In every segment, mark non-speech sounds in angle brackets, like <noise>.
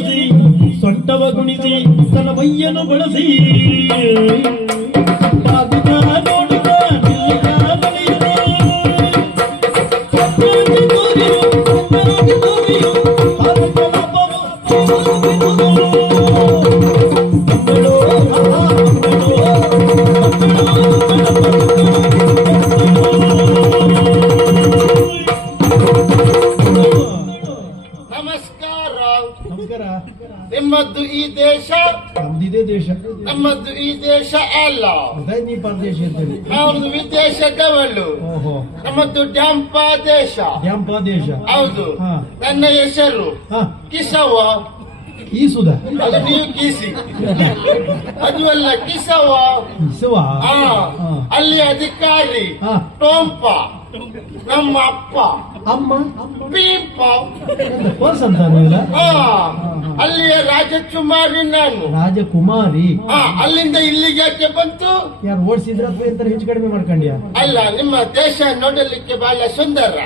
ಬಳಸಿ ಸೊಂಟವ ಗುಣಿಸಿ ತನ್ನ ಮೈಯನ್ನು ಬಳಸಿ. ನಿಮ್ಮದ್ದು ಈ ದೇಶ ನಮ್ದಿದೆ ದೇಶ. ನಮ್ಮದ್ದು ಈ ದೇಶ ಅಲ್ಲ. ನೀ ಪರದೇಶ ಅಂತೇಳಿ ನಮ್ಮದು ವಿದೇಶದವಳು ಓಹೋ. ನಮ್ಮದು ಡ್ಯಾಂಪ ದೇಶ. ಡ್ಯಾಂಪ ದೇಶ. ಹೌದು. ನನ್ನ ಹೆಸರು ಕಿಸವ ಕೀಸುದ. ಅದು ನೀವು ಕಿಸಿ. ಅದು ಅಲ್ಲ ಕಿಸವ ಹಾ. ಅಲ್ಲಿ ಅಧಿಕಾರಿ. ಟೋಂಪ. ನಮ್ಮ ಅಪ್ಪ ಅಮ್ಮ? ಪೀಂಪ. ಪರ್ಸ್ ಅಂತ ನೀವಲ್ಲ ಹಾ ಅಲ್ಲಿಯ ರಾಜಕುಮಾರಿ ನಾನು. ರಾಜಕುಮಾರಿ? ಆ, ಅಲ್ಲಿಂದ ಇಲ್ಲಿಗೆ ಯಾಕೆ ಬಂತು? ಯಾರು ಓಡಿಸಿದ್ರ ಅಥವಾ ಹೆಚ್ಚು ಕಡಿಮೆ ಮಾಡ್ಕೊಂಡ್ಯಾ? ಅಲ್ಲ ನಿಮ್ಮ ದೇಶ ನೋಡಲಿಕ್ಕೆ ಬಹಳ ಸುಂದರ.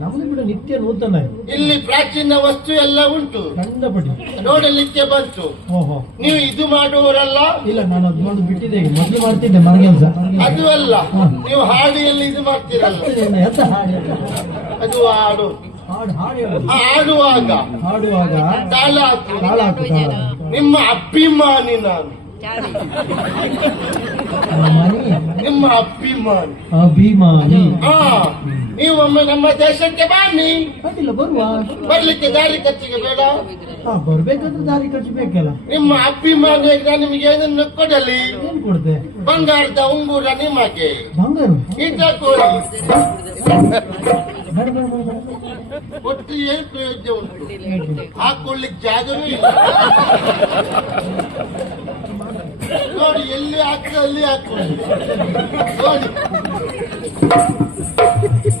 ನಮ್ದು ಕೂಡ ನಿತ್ಯ ನೂತನ ಇಲ್ಲಿ ಪ್ರಾಚೀನ ವಸ್ತು ಎಲ್ಲ ಉಂಟು. ಕಂಡಪಟ್ಟಿ ನೋಡಲಿಕ್ಕೆ ಬಂತು. ಓಹೋ. ನೀವು ಇದು ಮಾಡುವವರಲ್ಲ ಇಲ್ಲ ನಾನು ಅದು ಮಾಡಿ ಬಿಟ್ಟಿದ್ದೆ ಈಗ. ಮೊದ್ಲು ಮಾಡ್ತಿದ್ದೆ ಮರಗೆಲ್ಸ ಅದು ಅಲ್ಲ. ನೀವು ಹಾಡಿಯಲ್ಲಿ ಇದು ಮಾಡ್ತೀರಲ್ಲ. ಎತ್ತ ಹಾಡಿ ಅದು. ಹಾಡು. ಹಾಡು ಹಾಡು ಹೇಳು. ಆ ಹಾಡುವಾಗ ಹಾಡುವಾಗ ತಾಳ ಹಾಕಿ. ತಾಳ ಹಾಕು ತಾಳ ಹಾಕು. ನಿಮ್ಮ ಅಭಿಮಾನಿ ನಾನು. ಮನಿ ನಿಮ್ಮ ಅಭಿಮಾನಿ ಅಭಿಮಾನಿ ಹಾ ನೀವು ಒಮ್ಮೆ ನಮ್ಮ ದೇಶಕ್ಕೆ ಬನ್ನಿ ಅಡ್ಡಿಲ್ಲ ಬರುವ ಬರ್ಲಿಕ್ಕೆ ದಾರಿ ಖರ್ಚಿಗೆ ಬೇಡ ಹಾ ಬರ್ಬೇಕಾದ್ರೆ ದಾರಿ ಖರ್ಚು ಬೇಕಲ್ಲ ನಿಮ್ಮ ಅಭಿಮಾನಿ ನಿಮಗೆ ಏನನ್ನು ಕೊಡಲಿ ಏನ್ ಕೊಡ್ತೆ ಬಂಗಾರದ ಉಂಗುರ ನಿಮಗೆ ಬಂಗಾರ ಈಟ ಕೂಡ. ಒಟ್ಟು ಏನು ಪ್ರಯೋಜನ ಉಂಟು. ಹಾಕೊಳ್ಳಿಕ್ಕೆ ಜಾಗವೇ ಇಲ್ಲ ನೋಡಿ ಎಲ್ಲಿ ಹಾಕು ಅಲ್ಲಿ ನೋಡಿ.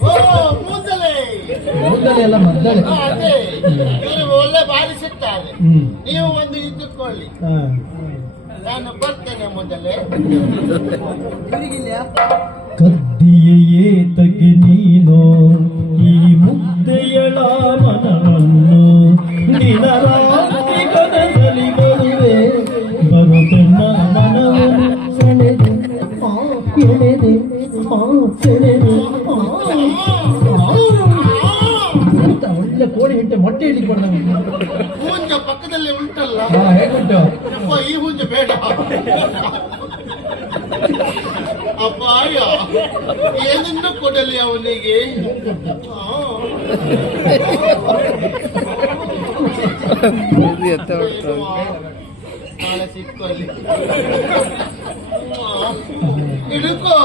ಓ ಕೂದಲೇ ಮೊದಲೇ ಎಲ್ಲ ಮದ್ದಳೆ ಹಾ, ಅದೇ. ಇವರು ಒಳ್ಳೆ ಬಾರಿಸುತ್ತಾರೆ. ನೀವು ಒಂದು ಇದ್ದುಕೊಳ್ಳಿ. ನಾನು ಬರ್ತೇನೆ ಮೊದಲೇ. ಕದ್ದಿಯೇ ಆ ಎಳೆದೆ ಆ ಸೆಳೆದು ಆ, ಆ. ಎಂತ ಒಳ್ಳೆ ಕೋಳಿ ಹೆಂಟೆ ಮೊಟ್ಟೆ ಇಡ್ಲಿಕ್ಕೆ ಬಂದಂಗೆ ಹೂಂಜ ಪಕ್ಕದಲ್ಲಿ ಉಂಟಲ್ಲ ಹಾ ಹೇಗುಂಟು ಅಪ್ಪ ಈ ಹುಂಜ ಬೇಡ ಅಪಾಯ ಏನನ್ನು ಕೊಡಲಿ ಅವನಿಗೆ ಆ. ಏನು ನಾಳೆ ಸಿಕ್ಕಲ್ಲಿ ಹಿಡ್ಕೋ.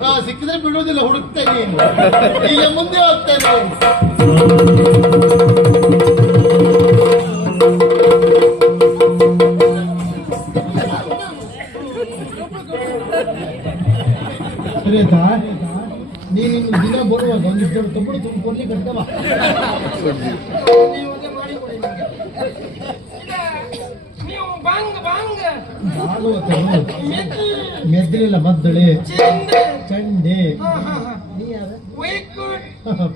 ಆ, ಸಿಕ್ಕಿದ್ರೆ ಬಿಡುವುದಿಲ್ಲ ಹುಡುಕ್ತೇನೆ ಈಗ ಮುಂದೆ ಹೋಗ್ತೇನೆ ನೀನು ದಿನ ಬರುವಾಗ ಒಂದಿಷ್ಟು ತಗೊಂಡು ತುಂಬ ಕೊಡ್ಲಿಕ್ಕೆ ಕರ್ತವ ಬಂಗ್ ಮದ್ದಳೆ. ಚಂಡೆ.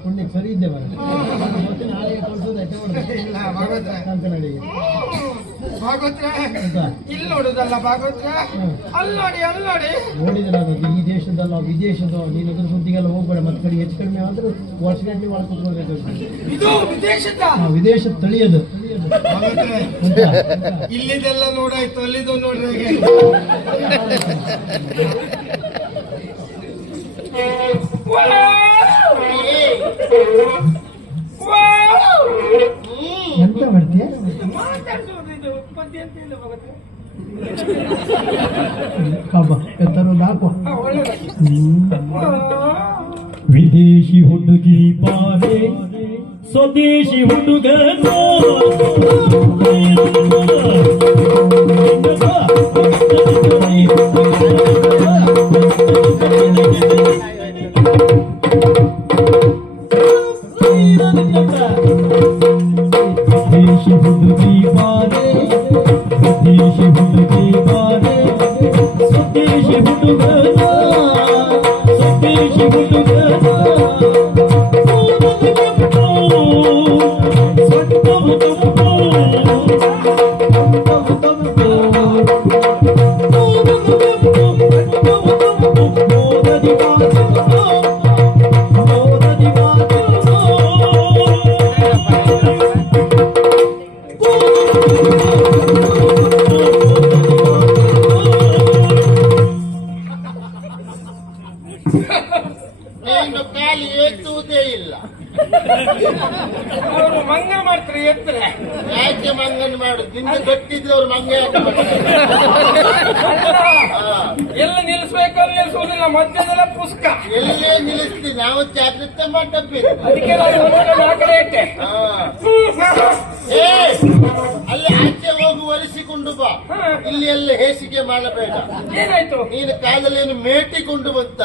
ಪುಣ್ಯ ಸರಿ ಇದ್ದೆ ಮರ ಮತ್ತೆ ನಾಳೆ ಕಳ್ಸೋದು ಅಷ್ಟೇ ಮಾಡೋದು. ಇಲ್ಲ ಅಂತ ಇಲ್ಲಿ ನೋಡುದಲ್ಲ ಭಾಗವತ್ರ ಹ್ಮ್. ಅಲ್ಲಿ ನೋಡಿ ಅಲ್ಲಿ ನೋಡಿ ನೋಡಿದೆ ನಾನು ಅದು ಈ ದೇಶದಲ್ಲ ವಿದೇಶದ ನೀನು ಅದ್ರ ಸುದ್ದಿಗೆಲ್ಲ ಹೋಗ್ಬೇಡ ಮತ್ತೆ ಕಡೆ ಹೆಚ್ಚು ಕಡಿಮೆ ಆದ್ರೂ ವರ್ಷ ಗಂಟೆ ಕುತ್ಕೊಳ್ಬೇಕು ಇದು ವಿದೇಶದ? ತಳಿ ವಿದೇಶ ತಳಿಯದು. ಇಲ್ಲಿದೆಲ್ಲ ನೋಡಾಯ್ತು ಅಲ್ಲಿದು ನೋಡ್ರಿ ಎಂತ <laughs> ಮಾಡ್ತೀಯ ಮಾತಾಡ್ಸೋದು ಇದು ಪದ್ಯ ಅಂತ ಇಲ್ಲ ಭಾಗವತ್ರ ಕಬ್ಬ ಎತ್ತರು ನಾಲ್ಕು ಹಾ, ಒಳ್ಳೆದು. ವಿದೇಶಿ ಹುಡುಗಿ ಪಾರೆ ಸ್ವದೇಶಿ ಹುಡುಗ ವಿದೇಶಿ ಹುಡುಗಿ ಎತ್ತರೆ ಯಾಕೆ ಮಂಗನ್ ಮಾಡು. ನಿನ್ನ ಗೊತ್ತಿದ್ರೆ ಅವ್ರು ಮಂಗ. ಎಲ್ಲ ನಿಲ್ಲಿಸ್ಬೇಕು ನಿಲ್ಸೋದಿಲ್ಲ ನಿಲ್ಲಿಸುವುದಿಲ್ಲ. ಮಧ್ಯದಲ್ಲ ಪುಸ್ತಕ ಎಲ್ಲೇ ನಿಲ್ಲಿಸ್ತೀವಿ ನಾವು ಜಾಗೃತ ಮಾಡ್ತೀವಿ ಅದಕ್ಕೆ ನಾನು ಆ ಕಡೆ ಇಟ್ಟೆ. ಅಲ್ಲಿ ಆಚೆ ಹೋಗಿ ಒರೆಸಿಕೊಂಡು ಬಾ. ಇಲ್ಲಿ ಎಲ್ಲ ಹೇಸಿಗೆ ಮಾಡಬೇಡ. ಏನಾಯ್ತು? ನೀನು ಕಾಲಲ್ಲಿ ಏನು ಮೇಟಿಕೊಂಡು ಬಂತ